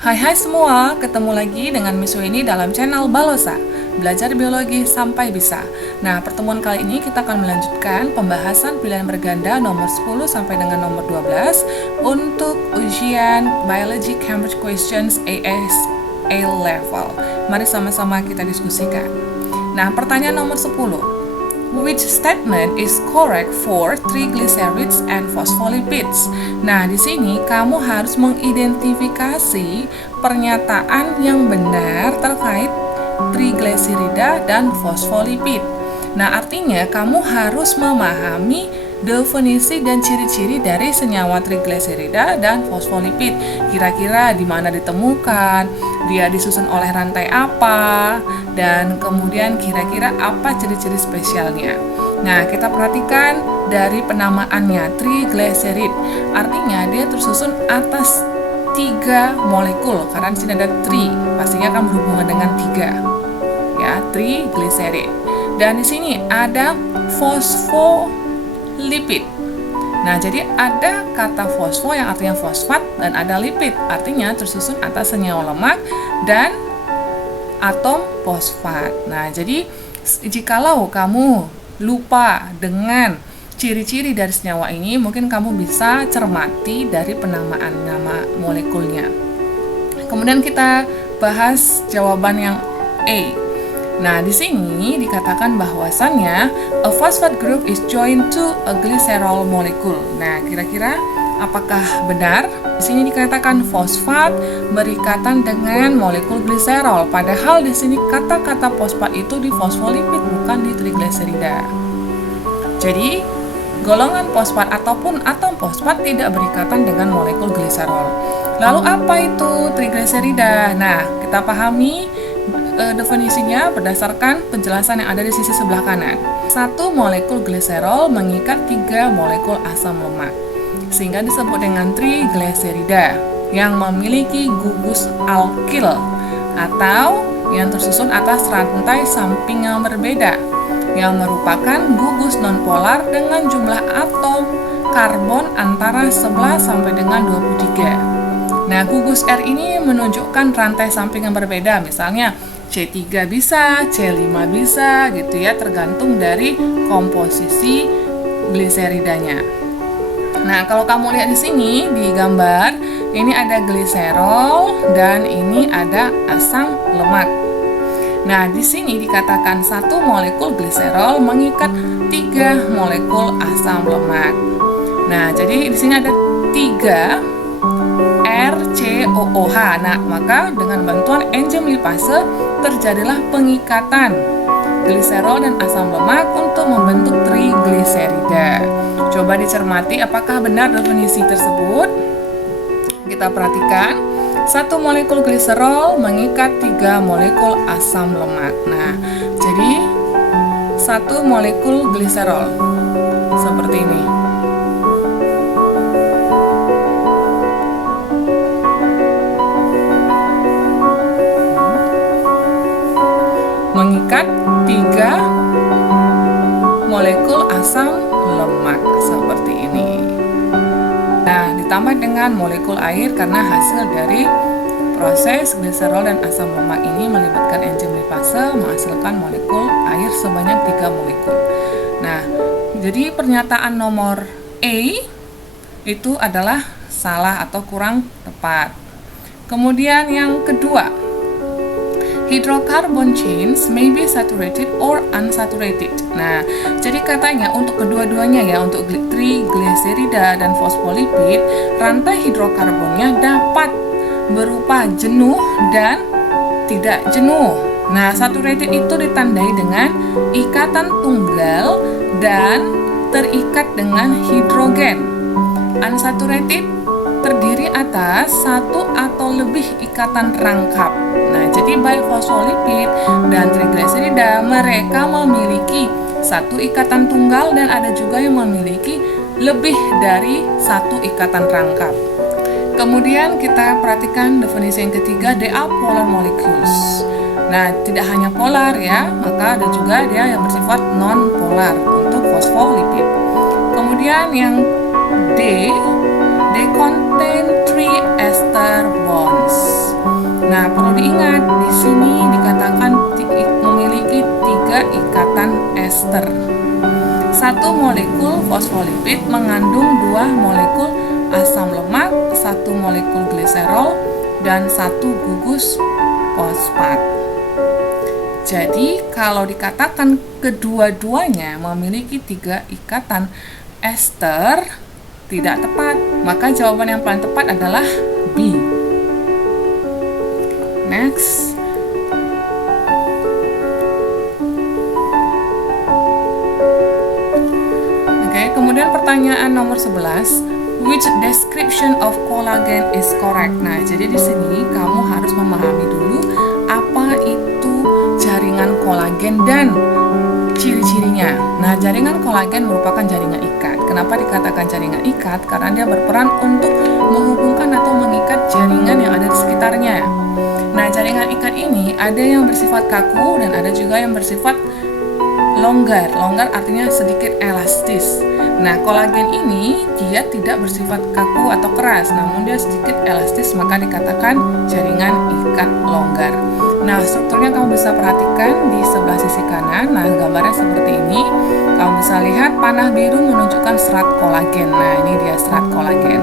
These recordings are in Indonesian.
Hai semua, ketemu lagi dengan Miss Weni dalam channel Balosa, belajar biologi sampai bisa. Nah, pertemuan kali ini kita akan melanjutkan pembahasan pilihan berganda nomor 10 sampai dengan nomor 12 untuk ujian Biology Cambridge Questions AS A Level. Mari sama-sama kita diskusikan. Nah, pertanyaan nomor 10. Which statement is correct for triglycerides and phospholipids? Nah, di sini kamu harus mengidentifikasi pernyataan yang benar terkait trigliserida dan fosfolipid. Nah, artinya kamu harus memahami definisi dan ciri-ciri dari senyawa trigliserida dan fosfolipid. Kira-kira di mana ditemukan, dia disusun oleh rantai apa, dan kemudian kira-kira apa ciri-ciri spesialnya. Nah, kita perhatikan dari penamaannya, triglycerid. Artinya dia tersusun atas 3 molekul, karena di sini ada tri, pastinya akan berhubungan dengan 3. Ya, triglycerid. Dan di sini ada fosfolipid. Nah, jadi ada kata fosfo yang artinya fosfat dan ada lipid, artinya tersusun atas senyawa lemak dan atom fosfat. Nah, jadi jikalau kamu lupa dengan ciri-ciri dari senyawa ini, mungkin kamu bisa cermati dari penamaan nama molekulnya. Kemudian kita bahas jawaban yang A. Nah, di sini dikatakan bahwasannya a phosphate group is joined to a glycerol molecule. Nah, kira-kira apakah benar? Di sini dikatakan fosfat berikatan dengan molekul gliserol, padahal di sini kata-kata fosfat itu di fosfolipid bukan di trigliserida. Jadi, golongan fosfat ataupun atom fosfat tidak berikatan dengan molekul gliserol. Lalu apa itu trigliserida? Nah, kita pahami definisinya berdasarkan penjelasan yang ada di sisi sebelah kanan. 1 molekul gliserol mengikat 3 molekul asam lemak, sehingga disebut dengan trigliserida yang memiliki gugus alkil atau yang tersusun atas rantai samping yang berbeda, yang merupakan gugus nonpolar dengan jumlah atom karbon antara 11 sampai dengan 23. Nah, gugus R ini menunjukkan rantai samping yang berbeda, misalnya C3 bisa, C5 bisa gitu ya, tergantung dari komposisi gliseridanya. Nah, kalau kamu lihat di sini di gambar, ini ada gliserol dan ini ada asam lemak. Nah, di sini dikatakan 1 molekul gliserol mengikat 3 molekul asam lemak. Nah, jadi di sini ada 3 RCOOH. Nah, maka dengan bantuan enzim lipase terjadilah pengikatan gliserol dan asam lemak untuk membentuk trigliserida. Coba dicermati apakah benar definisi tersebut. Kita perhatikan, 1 molekul gliserol mengikat 3 molekul asam lemak. Nah, jadi 1 molekul gliserol seperti ini. Mengikat 3 molekul asam lemak seperti ini. Nah, ditambah dengan molekul air karena hasil dari proses gliserol dan asam lemak ini melibatkan enzim lipase menghasilkan molekul air sebanyak 3 molekul. Nah, jadi pernyataan nomor A itu adalah salah atau kurang tepat. Kemudian yang kedua, hydrocarbon chains may be saturated or unsaturated. Nah, jadi katanya untuk kedua-duanya ya, untuk trigliserida dan fosfolipid, rantai hidrokarbonnya dapat berupa jenuh dan tidak jenuh. Nah, saturated itu ditandai dengan ikatan tunggal dan terikat dengan hidrogen. Unsaturated terdiri atas 1 atau lebih ikatan rangkap. Nah, jadi baik fosfolipid dan trigliserida mereka memiliki 1 ikatan tunggal dan ada juga yang memiliki lebih dari 1 ikatan rangkap. Kemudian kita perhatikan definisi yang ketiga, they are polar molecules. Nah, tidak hanya polar ya, maka ada juga dia yang bersifat non-polar untuk fosfolipid. Kemudian yang D, they contain 3 ester bonds. Nah, perlu diingat di sini dikatakan memiliki 3 ikatan ester. 1 molekul fosfolipid mengandung 2 molekul asam lemak, 1 molekul gliserol, dan 1 gugus fosfat. Jadi, kalau dikatakan kedua-duanya memiliki 3 ikatan ester, tidak tepat. Maka jawaban yang paling tepat adalah B. Next. Oke, kemudian pertanyaan nomor 11. Which description of collagen is correct? Nah, jadi di sini kamu harus memahami dulu apa itu jaringan kolagen dan ciri-cirinya. Nah, jaringan kolagen merupakan jaringan ikat. Kenapa dikatakan jaringan ikat? Karena dia berperan untuk menghubungkan atau mengikat jaringan yang ada di sekitarnya. Nah, jaringan ikat ini ada yang bersifat kaku dan ada juga yang bersifat longgar. Longgar artinya sedikit elastis. Nah, kolagen ini dia tidak bersifat kaku atau keras, namun dia sedikit elastis, maka dikatakan jaringan ikat longgar. Nah, strukturnya kamu bisa perhatikan di sebelah sisi kanan. Nah, gambarnya seperti ini. Kamu bisa lihat panah biru menunjukkan serat kolagen. Nah, ini dia serat kolagen.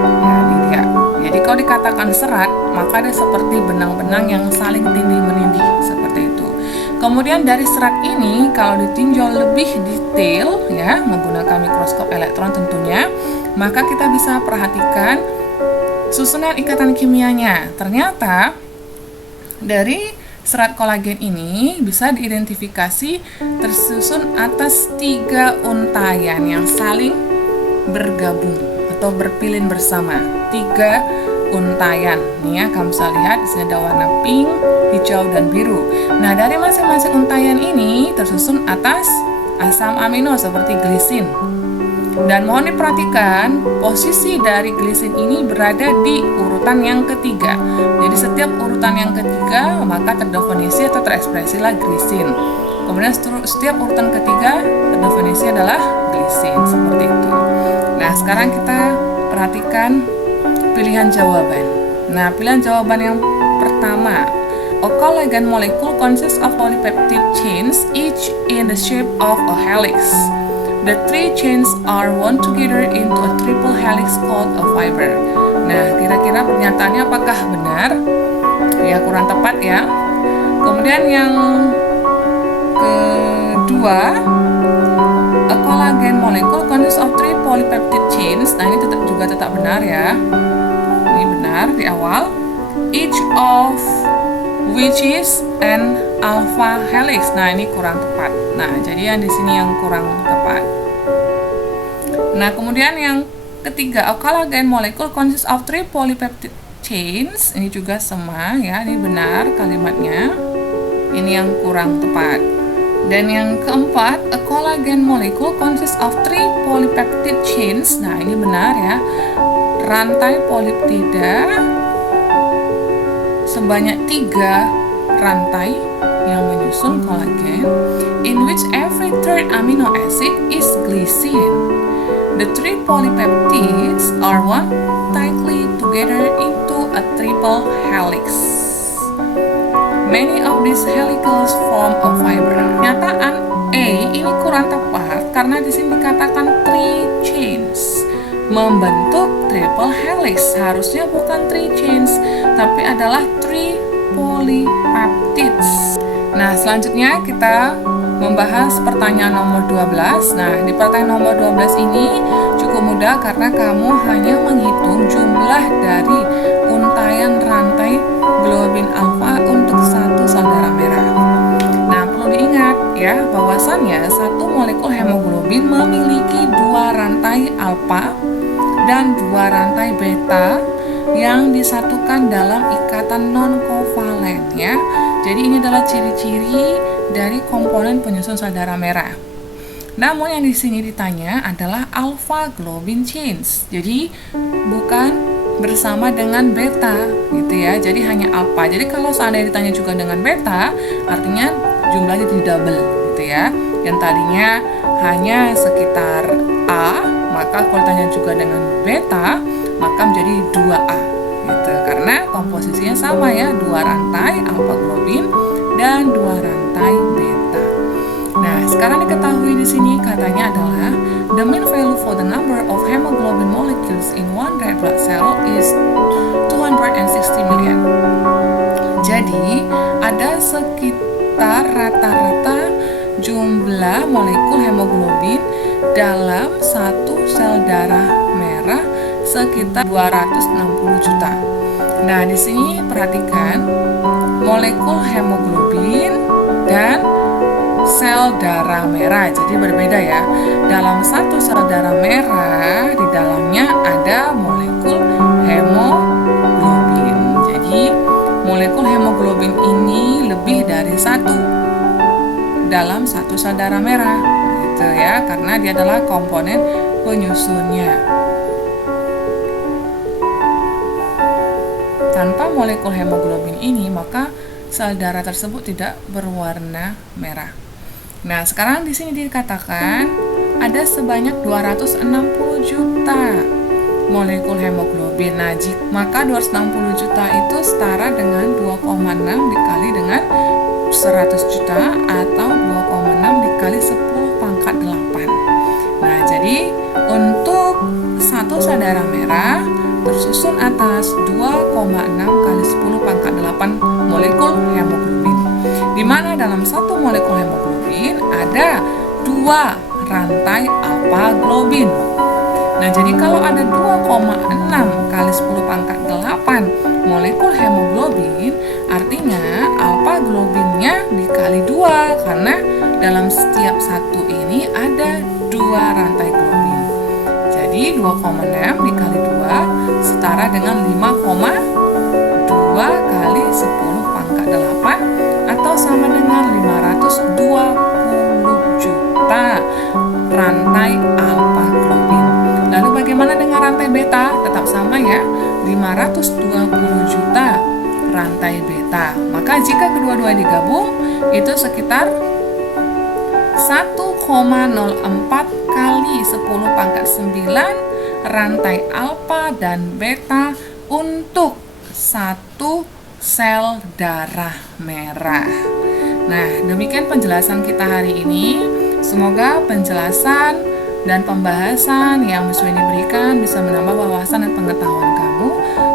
Nah, ini dia. Jadi kalau dikatakan serat, maka dia seperti benang-benang yang saling tindih-menindih, seperti itu. Kemudian dari serat ini, kalau ditinjau lebih detail, ya, menggunakan mikroskop elektron tentunya, maka kita bisa perhatikan susunan ikatan kimianya. Ternyata dari serat kolagen ini bisa diidentifikasi tersusun atas 3 untayan yang saling bergabung atau berpilin bersama. 3 untayan. Nih ya, kamu bisa lihat di sini ada warna pink, hijau, dan biru. Nah, dari masing-masing untayan ini tersusun atas asam amino seperti glisin. Dan mohon diperhatikan, posisi dari glisin ini berada di urutan yang ketiga. Jadi setiap urutan yang ketiga maka terdefinisi atau terekspresilah glisin. Kemudian setiap urutan ketiga terdefinisi adalah glisin, seperti itu. Nah, sekarang kita perhatikan pilihan jawaban. Nah, pilihan jawaban yang pertama, a collagen molecule consists of polypeptide chains, each in the shape of a helix. The 3 chains are wound together into a triple helix called a fiber. Nah, kira-kira pernyataannya apakah benar? Ya, kurang tepat ya. Kemudian yang kedua, a collagen molecule consists of 3 polypeptide chains. Nah, ini tetap benar ya. Ini benar di awal. Each of which is an alpha helix. Nah, ini kurang tepat. Nah, jadi yang di sini yang kurang tepat. Nah, kemudian yang ketiga, a collagen molecule consists of 3 polypeptide chains. Ini juga sama ya, ini benar kalimatnya. Ini yang kurang tepat. Dan yang keempat, a collagen molecule consists of 3 polypeptide chains. Nah, ini benar ya. Rantai polipeptida sebanyak 3 rantai yang menyusun kolagen, in which every third amino acid is glycine. The 3 polypeptides are wound tightly together into a triple helix. Many of these helicals form a fiber. Pernyataan A ini kurang tepat karena di sini dikatakan 3 chains membentuk triple helix. Harusnya bukan 3 chains, tapi adalah 3 polypeptides. Nah, selanjutnya kita membahas pertanyaan nomor 12. Nah, di pertanyaan nomor 12 ini cukup mudah karena kamu hanya menghitung jumlah dari untayan rantai globin alfa untuk satu sel darah merah. Nah, perlu diingat ya bahwasannya satu molekul hemoglobin memiliki 2 rantai alfa dan 2 rantai beta yang disatukan dalam ikatan non-kovalen ya. Jadi ini adalah ciri-ciri dari komponen penyusun sel darah merah. Namun yang di sini ditanya adalah alpha globin chains. Jadi bukan bersama dengan beta gitu ya. Jadi hanya alpha. Jadi kalau seandainya ditanya juga dengan beta, artinya jumlahnya di double gitu ya. Yang tadinya hanya sekitar A, maka kalau ditanya juga dengan beta, maka menjadi 2A gitu. Karena karena komposisinya sama ya, 2 rantai alfa globin dan 2 rantai beta. Nah, sekarang diketahui di sini katanya adalah the mean value for the number of hemoglobin molecules in one red blood cell is 260 million. Jadi, ada sekitar rata-rata jumlah molekul hemoglobin dalam satu sel darah merah sekitar 260 juta. Nah, di sini perhatikan molekul hemoglobin dan sel darah merah. Jadi berbeda ya. Dalam satu sel darah merah di dalamnya ada molekul hemoglobin. Jadi molekul hemoglobin ini lebih dari satu dalam satu sel darah merah, gitu ya, karena dia adalah komponen penyusunnya. Tanpa molekul hemoglobin ini, maka sel darah tersebut tidak berwarna merah. Nah, sekarang di sini dikatakan ada sebanyak 260 juta molekul hemoglobin. Nah, maka 260 juta itu setara dengan 2,6 dikali dengan 100 juta atau 2,6 dikali 10 pangkat 8. Nah, jadi untuk satu sel darah merah tersusun atas 2,6 kali 10 pangkat 8 molekul hemoglobin. Di mana dalam satu molekul hemoglobin ada 2 rantai alfa globin. Nah, jadi kalau ada 2,6 kali 10 pangkat 8 molekul hemoglobin, artinya alfa globinnya dikali 2, karena dalam setiap satu ini ada 2 rantai globin. Jadi 2,6 dikali 2 setara dengan 5,2 kali 10 pangkat 8 atau sama dengan 520 juta rantai alfa globin. Lalu bagaimana dengan rantai beta? Tetap sama ya, 520 juta rantai beta. Maka jika kedua-dua digabung, itu sekitar 1,04 kali 10 pangkat 9 rantai alfa dan beta untuk satu sel darah merah. Nah, demikian penjelasan kita hari ini. Semoga penjelasan dan pembahasan yang Miss Weni berikan bisa menambah wawasan dan pengetahuan kamu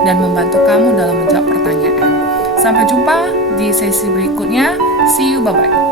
dan membantu kamu dalam menjawab pertanyaan. Sampai jumpa di sesi berikutnya. See you, bye-bye.